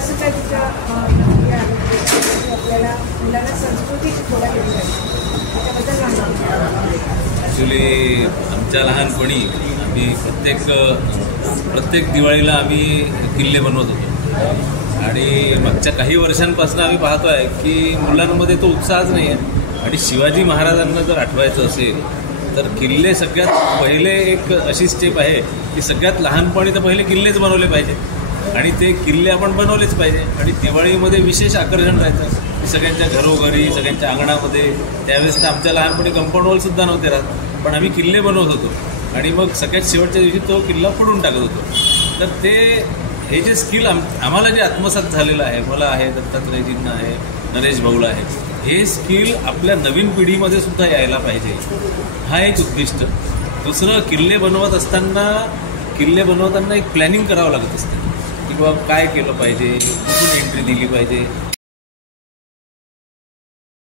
असं काय तुझ्या आपल्याला मुलांना संस्कृती शिकवला गेली पाहिजे त्याच्याबद्दल ॲक्च्युली आमच्या लहानपणी आम्ही प्रत्येक दिवाळीला आम्ही किल्ले बनवत होतो आणि मागच्या काही वर्षांपासून आम्ही पाहतो आहे की मुलांमध्ये तो उत्साहच नाही आहे. आणि शिवाजी महाराजांना जर आठवायचं असेल तर किल्ले सगळ्यात पहिले एक अशी स्टेप आहे की सगळ्यात लहानपणी तर पहिले किल्लेच बनवले पाहिजे आणि ते किल्ले आपण बनवलेच पाहिजे. आणि दिवाळीमध्ये विशेष आकर्षण राहायचं सगळ्यांच्या घरोघरी सगळ्यांच्या अंगणामध्ये. त्यावेळेस तर आमच्या लहानपणी कंपाऊंड वॉलसुद्धा नव्हते राहत पण आम्ही किल्ले बनवत होतो आणि मग सगळ्यात शेवटच्या दिवशी तो किल्ला फोडून टाकत होतो. तर ते हे जे स्किल आम्हाला जे आत्मसात झालेलं आहे, मला आहे, दत्तात्रयजींना आहे, नरेश भाऊला आहे, हे स्किल आपल्या नवीन पिढीमध्ये सुद्धा यायला पाहिजे हा एक उद्दिष्ट. दुसरं किल्ले बनवताना एक प्लॅनिंग करावं लागत असते की बाबा काय केलं पाहिजे, कुठून एंट्री दिली पाहिजे.